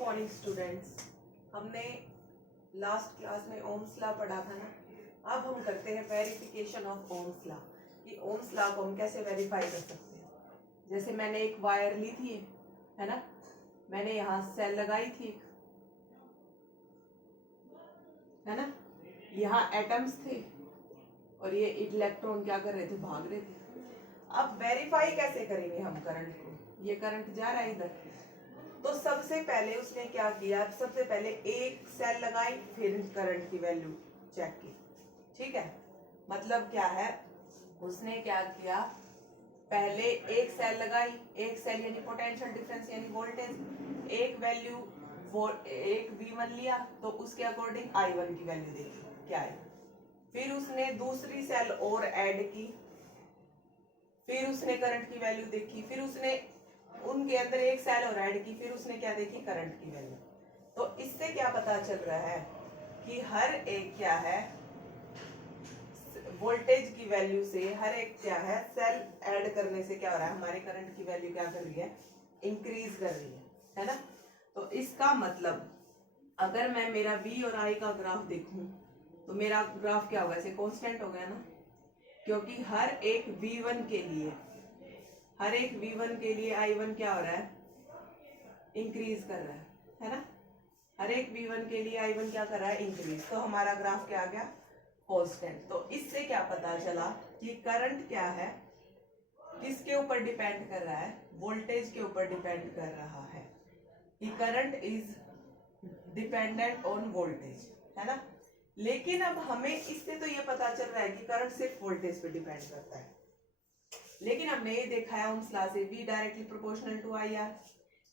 Morning students. हमने last class में Ohm's law पढ़ा था ना। अब हम करते हैं वेरिफिकेशन ऑफ ओम्स लॉ कि ओम्स लॉ को हम कैसे वेरीफाई कर सकते हैं। जैसे मैंने एक वायर ली थी, है ना, मैंने यहाँ सेल लगाई थी, है ना, यहाँ एटम्स थे और ये इलेक्ट्रॉन क्या कर रहे थे, भाग रहे थे। अब वेरीफाई कैसे करेंगे हम करंट को? ये करंट जा रहा है इधर, तो सबसे पहले उसने क्या किया, सबसे पहले एक सेल लगाई, फिर करंट की वैल्यू चेक की। ठीक है, मतलब क्या है, उसने क्या किया, पहले एक सेल लगाई, एक सेल यानी पोटेंशियल डिफरेंस यानी वोल्टेज, एक वैल्यू एक V1 लिया तो उसके अकॉर्डिंग I1 की वैल्यू देखी क्या है। फिर उसने दूसरी सेल और ऐड की, फिर उसने करंट की वैल्यू देखी, फिर उसने उनके अंदर एक सेल और ऐड की, फिर उसने क्या देखी, करंट की वैल्यू। तो इससे क्या पता चल रहा है कि हर एक क्या है, वोल्टेज की वैल्यू से हर एक क्या है, सेल ऐड करने से क्या हो रहा है, हमारे करंट की वैल्यू क्या कर रही है, इंक्रीज कर रही है ना। तो इसका मतलब अगर मैं मेरा V और I का ग्राफ देखूं तो मेरा ग्राफ क्या होगा, ऐसे कांस्टेंट हो गया ना, क्योंकि हर एक V1 के लिए I1 क्या हो रहा है, इंक्रीज कर रहा है ना। हर एक V1 के लिए I1 क्या कर रहा है, इंक्रीज। तो हमारा ग्राफ क्या आ गया, कांस्टेंट। तो इससे क्या पता चला कि करंट क्या है, किसके ऊपर डिपेंड कर रहा है, वोल्टेज के ऊपर डिपेंड कर रहा है, कि current is dependent on voltage, है ना। लेकिन अब हमें इससे तो ये पता चल रहा है कि करंट सिर्फ वोल्टेज पे डिपेंड करता है, लेकिन हमने ये देखा है ओम्स लॉ से V directly proportional to IR,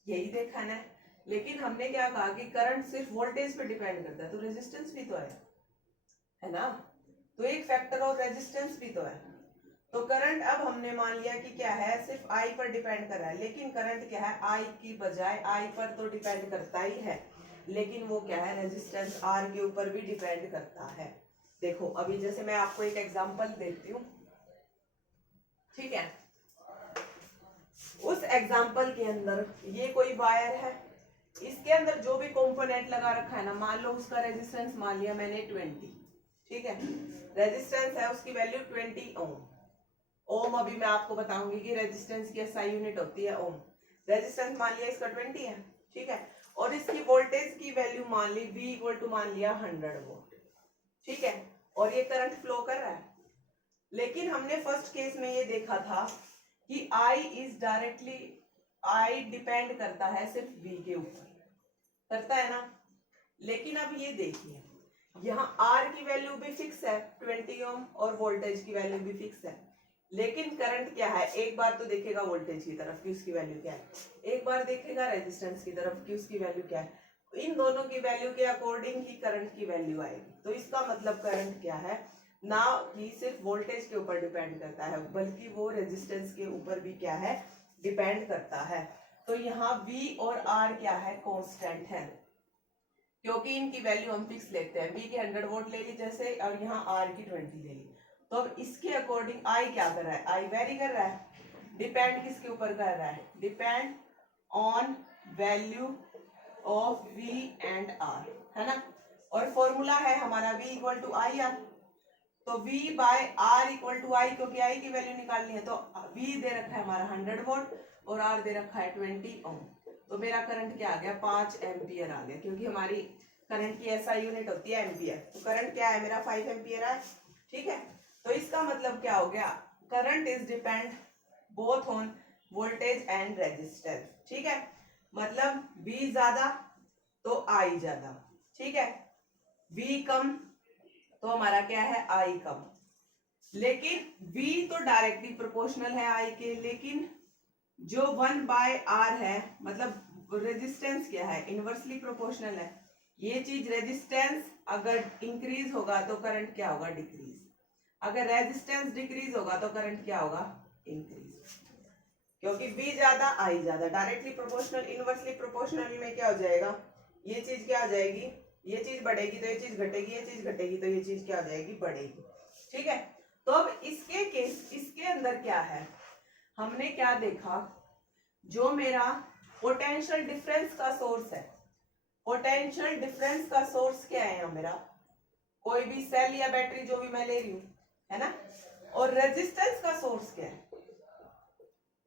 यही देखा ना। लेकिन हमने क्या कहा कि करंट सिर्फ वोल्टेज पे डिपेंड करता है, तो रेजिस्टेंस भी तो है ना, तो एक फैक्टर और रेजिस्टेंस भी तो है। तो करंट अब हमने मान लिया कि क्या है, सिर्फ I पर डिपेंड कर रहा है, लेकिन करंट क्या है, I की बजाय I पर तो डिपेंड करता ही है, लेकिन वो क्या है, रेजिस्टेंस R के ऊपर भी डिपेंड करता है। देखो अभी जैसे मैं आपको एक एग्जांपल देती हूँ, ठीक है। उस एग्जांपल के अंदर ये कोई वायर है, इसके अंदर जो भी कंपोनेंट लगा रखा है ना, मान लो उसका रेजिस्टेंस मान लिया मैंने 20, ठीक है, रेजिस्टेंस है उसकी वैल्यू 20 ओम। ओम अभी मैं आपको बताऊंगी कि रेजिस्टेंस की SI यूनिट होती है ओम। रेजिस्टेंस मान लिया इसका 20 है, ठीक है, और इसकी वोल्टेज की वैल्यू मान ली V इक्वल टू मान लिया 100 वोल्ट, ठीक है, और ये करंट फ्लो कर रहा है। लेकिन हमने फर्स्ट केस में ये देखा था कि I डिपेंड करता है सिर्फ V के ऊपर, करता है ना। लेकिन अब ये देखिए, यहाँ R की वैल्यू भी फिक्स है 20 ओम और वोल्टेज की वैल्यू भी फिक्स है, लेकिन करंट क्या है, एक बार तो देखेगा वोल्टेज की तरफ कि उसकी वैल्यू क्या है, एक बार देखेगा रेजिस्टेंस की तरफ कि उसकी वैल्यू क्या है। इन दोनों की वैल्यू के अकॉर्डिंग ही करंट की वैल्यू आएगी। तो इसका मतलब करंट क्या है, ना कि सिर्फ वोल्टेज के ऊपर डिपेंड करता है, बल्कि वो रेजिस्टेंस के ऊपर भी क्या है, डिपेंड करता है। तो यहाँ V और R क्या है, कांस्टेंट है, क्योंकि इनकी वैल्यू हम फिक्स लेते हैं। V की 100 वोल्ट ले ली जैसे, और यहाँ R की 20 ले ली, तो अब इसके अकॉर्डिंग I क्या कर रहा है, I वेरी कर रहा है, डिपेंड किसके ऊपर कर रहा है, depend on value of V and R, है ना। और फॉर्मूला है हमारा V इक्वल टू IR, तो V by R equal to I, क्योंकि I की वैल्यू निकालनी है। तो V दे रखा है हमारा 100 वोल्ट और R दे रखा है 20 ओम, तो मेरा करंट क्या आ गया, 5 एम्पियर आ गया, क्योंकि हमारी करंट की SI यूनिट होती है एम्पियर। तो करंट क्या है मेरा, 5 एम्पियर है, ठीक है। तो इसका मतलब क्या हो गया, current is depend both on voltage and resistance, ठीक है। मतलब V ज्यादा तो I ज्यादा, ठीक है, V कम तो हमारा क्या है, I कम। लेकिन V तो डायरेक्टली प्रोपोर्शनल है I के, लेकिन जो 1 बाय R है, मतलब रेजिस्टेंस क्या है, इनवर्सली प्रोपोर्शनल है। ये चीज रेजिस्टेंस अगर इंक्रीज होगा तो करंट क्या होगा, डिक्रीज। अगर रेजिस्टेंस डिक्रीज होगा तो करंट क्या होगा, इंक्रीज, क्योंकि V ज्यादा I ज्यादा, डायरेक्टली प्रोपोर्शनल इनवर्सली प्रोपोर्शनल में क्या हो जाएगा, ये चीज क्या हो जाएगी, ये चीज बढ़ेगी तो ये चीज घटेगी, ये चीज घटेगी तो ये चीज क्या हो जाएगी, बढ़ेगी, ठीक है। तो अब इसके अंदर क्या है, हमने क्या देखा, जो मेरा पोटेंशियल डिफरेंस का सोर्स है, पोटेंशियल डिफरेंस का सोर्स क्या है यहाँ मेरा, कोई भी सेल या बैटरी जो भी मैं ले रही हूं, है ना। और रेजिस्टेंस का सोर्स क्या है,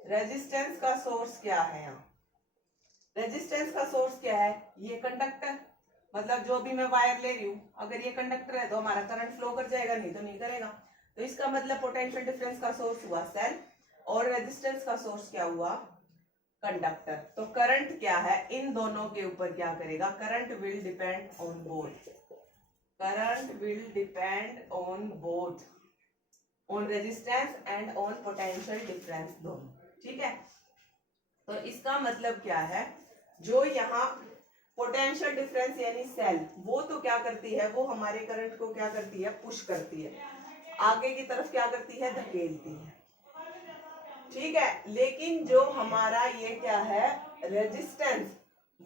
रेजिस्टेंस का सोर्स क्या है यहाँ, रेजिस्टेंस का सोर्स क्या है, ये कंडक्टर, मतलब जो भी मैं वायर ले रही हूँ अगर ये कंडक्टर है तो हमारा करंट फ्लो कर जाएगा, नहीं तो नहीं करेगा। तो इसका मतलब पोटेंशियल डिफरेंस का सोर्स हुआ सेल और रेजिस्टेंस का सोर्स क्या हुआ, कंडक्टर। तो करंट क्या है, इन दोनों के ऊपर क्या करेगा, current will depend on both, current will depend on both, on resistance and on potential difference दोनों, ठीक है। तो इसका मतलब क्या है, जो यहाँ पोटेंशियल डिफरेंस यानी सेल, वो तो क्या करती है, वो हमारे करंट को क्या करती है, पुश करती है, आगे की तरफ क्या करती है, धकेलती है, ठीक है। लेकिन जो हमारा ये क्या है, रेजिस्टेंस,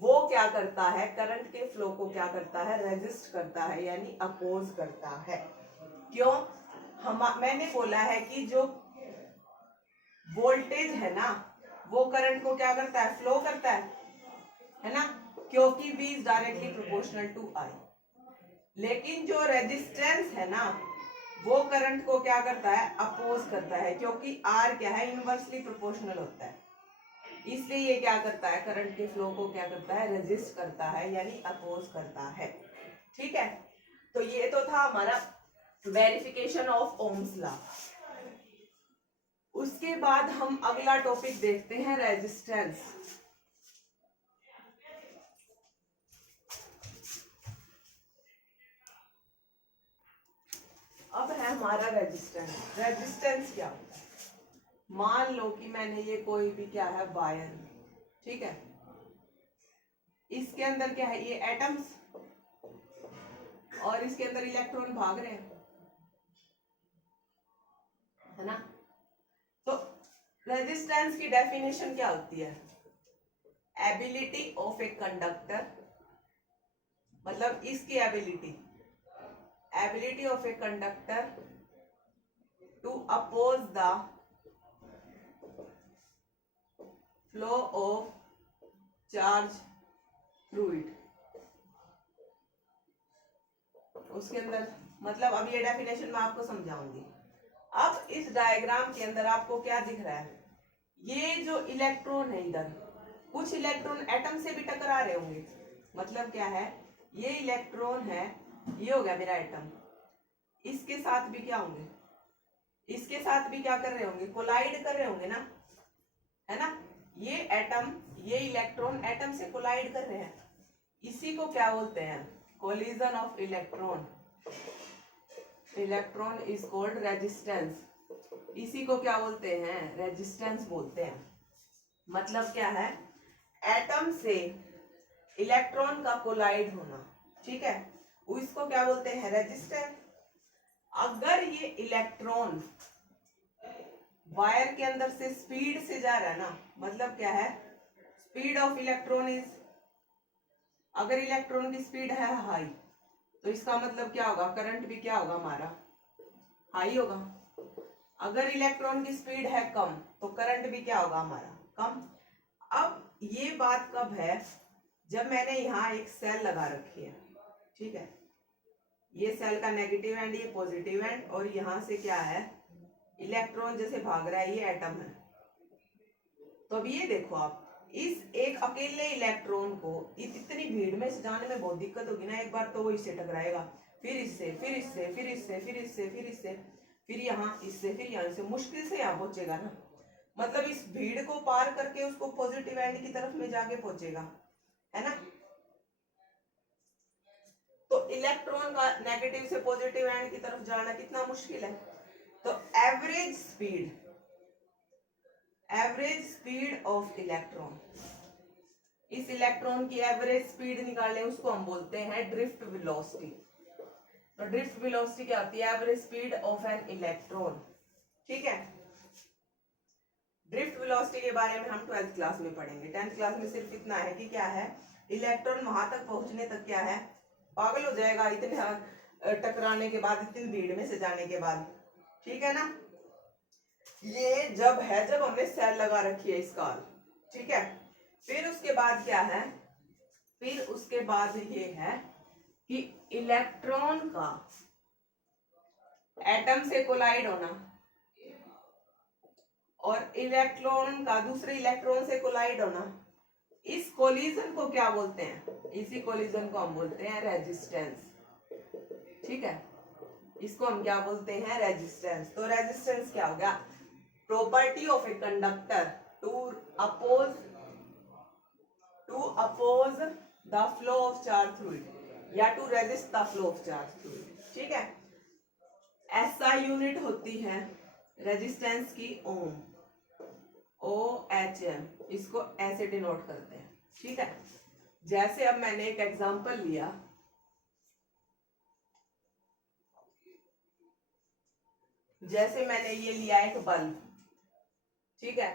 वो क्या करता है, करंट के फ्लो को क्या करता है, रेजिस्ट करता है, यानी अपोज करता है। क्यों, मैंने बोला है कि जो वोल्टेज है ना, वो करंट को क्या करता है, फ्लो करता है ना, क्योंकि V is directly proportional to I। लेकिन जो रेजिस्टेंस है ना, वो करंट को क्या करता है, अपोज करता है, क्योंकि R क्या है, इनवर्सली प्रोपोर्शनल होता है, इसलिए ये क्या करता है, करंट के फ्लो को क्या करता है, रेजिस्ट करता है, यानी अपोज करता है, ठीक है। तो ये तो था हमारा वेरिफिकेशन ऑफ ओम्स लॉ। उसके बाद हम अगला टॉपिक देखते हैं, रेजिस्टेंस। अब है हमारा रेजिस्टेंस। रेजिस्टेंस क्या होता है, मान लो कि मैंने ये कोई भी क्या है वायर, ठीक है, इसके अंदर क्या है, ये एटम्स, और इसके अंदर इलेक्ट्रॉन भाग रहे हैं, है ना। तो रेजिस्टेंस की डेफिनेशन क्या होती है, एबिलिटी ऑफ ए कंडक्टर, मतलब इसकी ability, ability of a conductor to oppose the flow of charge through it. उसके अंदर मतलब अब ये डेफिनेशन मैं आपको समझाऊंगी। अब इस डायग्राम के अंदर आपको क्या दिख रहा है, ये जो इलेक्ट्रॉन है, इधर कुछ इलेक्ट्रॉन एटम से भी टकरा रहे होंगे, मतलब क्या है, ये इलेक्ट्रॉन है, ये हो गया मेरा एटम, इसके साथ भी क्या होंगे, इसके साथ भी क्या कर रहे होंगे, कोलाइड कर रहे होंगे ना, है ना। ये एटम, ये इलेक्ट्रॉन एटम से कोलाइड कर रहे हैं, इसी को क्या बोलते हैं, collision of electron. Electron is called resistance, इसी को क्या बोलते हैं, रेजिस्टेंस बोलते हैं। मतलब क्या है, एटम से इलेक्ट्रॉन का कोलाइड होना, ठीक है, इसको क्या बोलते हैं, रेजिस्टेंस। अगर ये इलेक्ट्रॉन वायर के अंदर से स्पीड से जा रहा है ना, मतलब क्या है, स्पीड ऑफ इलेक्ट्रॉन इज, अगर इलेक्ट्रॉन की स्पीड है हाई, तो इसका मतलब क्या होगा, करंट भी क्या होगा हमारा, हाई होगा। अगर इलेक्ट्रॉन की स्पीड है कम, तो करंट भी क्या होगा हमारा, कम। अब ये बात कब है, जब मैंने यहाँ एक सेल लगा रखी है, ठीक है, ये सेल का नेगेटिव एंड, ये पॉजिटिव एंड, और यहाँ से क्या है, इलेक्ट्रॉन जैसे भाग रहा है, ये एटम है। तो अब ये देखो आप, इस एक अकेले इलेक्ट्रॉन को इतनी भीड़ में से जाने में बहुत दिक्कत होगी ना, एक बार तो वो इससे टकराएगा, फिर इससे, फिर इससे, फिर इससे, फिर इससे, फिर इससे, फिर यहाँ इससे, फिर यहाँ से, मुश्किल से यहाँ पहुंचेगा ना, मतलब इस भीड़ को पार करके उसको पॉजिटिव एंड की तरफ में जाके पहुंचेगा, है ना। तो इलेक्ट्रॉन का नेगेटिव से पॉजिटिव एंड की तरफ जाना कितना मुश्किल है। तो एवरेज स्पीड ऑफ इलेक्ट्रॉन, इस इलेक्ट्रॉन की एवरेज स्पीड निकालें, उसको हम बोलते हैं ड्रिफ्ट वेलोसिटी। तो ड्रिफ्ट वेलोसिटी क्या होती है, average speed of an electron, ठीक है। ड्रिफ्ट वेलोसिटी के बारे में हम 12th क्लास में पढ़ेंगे, 10th क्लास में सिर्फ इतना है कि क्या है, इलेक्ट्रॉन वहां तक पहुंचने तक क्या है, पागल हो जाएगा इतने टकराने के बाद, इतनी भीड़ में से जाने के बाद, ठीक है ना। ये जब है, जब हमने सेल लगा रखी है इसका, ठीक है। फिर उसके बाद क्या है, फिर उसके बाद ये है कि इलेक्ट्रॉन का एटम से कोलाइड होना और इलेक्ट्रॉन का दूसरे इलेक्ट्रॉन से कोलाइड होना, इस कोलिजन को क्या बोलते हैं? इसी कोलिजन को हम बोलते हैं रेजिस्टेंस। ठीक है, इसको हम क्या बोलते हैं? रेजिस्टेंस। तो रेजिस्टेंस क्या हो गया? Property of a conductor to oppose the flow of charge through it या to resist the flow of charge through it. ठीक है, ऐसा यूनिट होती है रेजिस्टेंस की ओम, OHM, इसको ऐसे डिनोट करते हैं। ठीक है, जैसे अब मैंने एक एग्जांपल लिया, जैसे मैंने ये लिया एक बल्ब, ठीक है,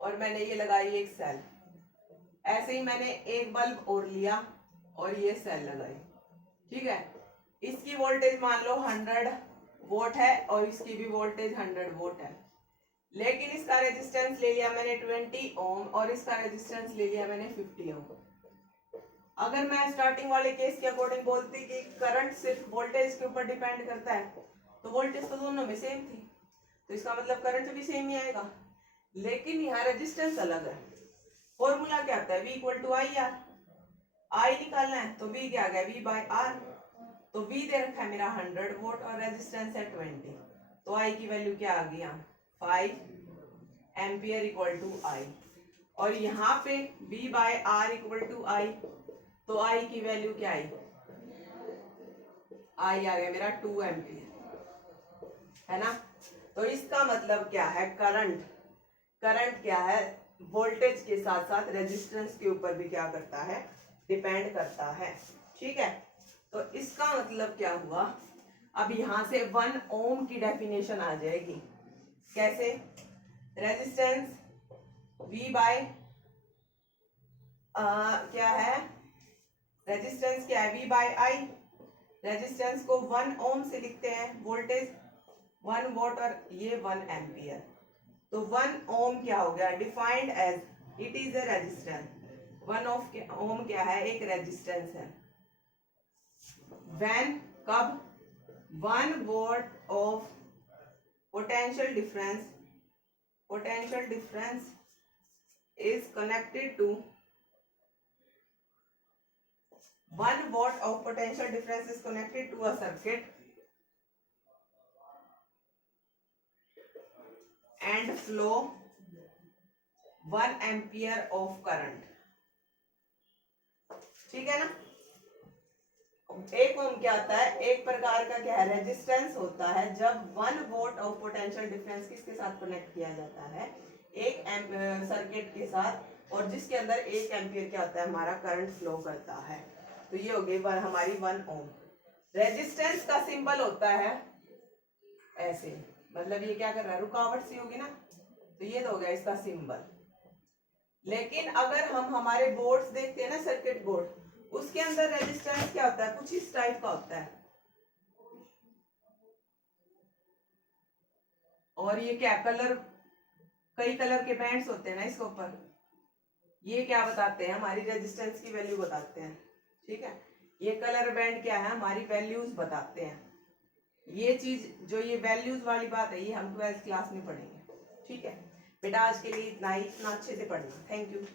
और मैंने ये लगाई एक सेल। ऐसे ही मैंने एक बल्ब और लिया और ये सेल लगाई। ठीक है, इसकी वोल्टेज मान लो 100 वोल्ट है और इसकी भी वोल्टेज 100 वोल्ट है, लेकिन इसका रेजिस्टेंस ले लिया मैंने 20 ओम और इसका रेजिस्टेंस ले लिया मैंने 50 ओम। अगर मैं स्टार्टिंग वाले केस के अकॉर्डिंग बोलती कि करंट सिर्फ वोल्टेज के ऊपर डिपेंड करता है, तो वोल्टेज तो दोनों में सेम थी, तो इसका मतलब करंट भी सेम ही आएगा। लेकिन यहाँ रेजिस्टेंस अलग है। फॉर्मूला क्या आता है? V equal to I R. I निकालना है तो V क्या आ गया? V by R. तो V दे रखा है मेरा 100 वोल्ट और रेजिस्टेंस है 20, तो I की वैल्यू क्या आ गई? 5 एम्पियर इक्वल टू आई। और यहाँ पे V by R equal to I, तो I की वैल्यू क्या आई? I आ गया मेरा 2 एम्पियर, है ना। तो इसका मतलब क्या है? करंट क्या है? वोल्टेज के साथ साथ रेजिस्टेंस के ऊपर भी क्या करता है? डिपेंड करता है। ठीक है, तो इसका मतलब क्या हुआ? अब यहां से 1 ओम की डेफिनेशन आ जाएगी। कैसे? रेजिस्टेंस V बाय क्या है? रेजिस्टेंस क्या है? V बाय आई। रेजिस्टेंस को 1 ओम से लिखते हैं, वोल्टेज 1 वोल्ट और ये 1 एम्पियर। तो 1 ओम क्या हो गया? Defined as it is a resistance. 1 ohm क्या है? एक रेजिस्टेंस है। व्हेन, कब? 1 volt of potential difference is connected to 1 watt of potential difference is connected to a circuit and flow 1 ampere of current। ठीक है ना। एक ओम क्या होता है? एक प्रकार का क्या है? रेजिस्टेंस होता है जब 1 वोल्ट ऑफ पोटेंशियल डिफरेंस किसके साथ कनेक्ट किया जाता है? एक सर्किट के साथ, और जिसके अंदर 1 एम्पियर क्या होता है? हमारा करंट फ्लो करता है। तो ये हो गई हमारी 1 ओम। रेजिस्टेंस का सिंबल होता है ऐसे, मतलब ये क्या कर रहा है? रुकावट सी होगी ना, तो ये तो हो गया इसका सिंबल। लेकिन अगर हम हमारे बोर्ड्स देखते हैं ना, सर्किट बोर्ड, उसके अंदर रेजिस्टेंस क्या होता है? कुछ इस टाइप का होता है। और ये क्या? कलर, कई कलर के बैंड्स होते हैं ना इसके ऊपर, ये क्या बताते हैं? हमारी रेजिस्टेंस की वैल्यू बताते हैं। ठीक है, ये कलर बैंड क्या है? हमारी वैल्यूज बताते हैं। ये चीज जो ये वैल्यूज वाली बात है, ये हम 12th क्लास में पढ़ेंगे। ठीक है बेटा, आज के लिए इतना ही। इतना अच्छे से पढ़ना। Thank you.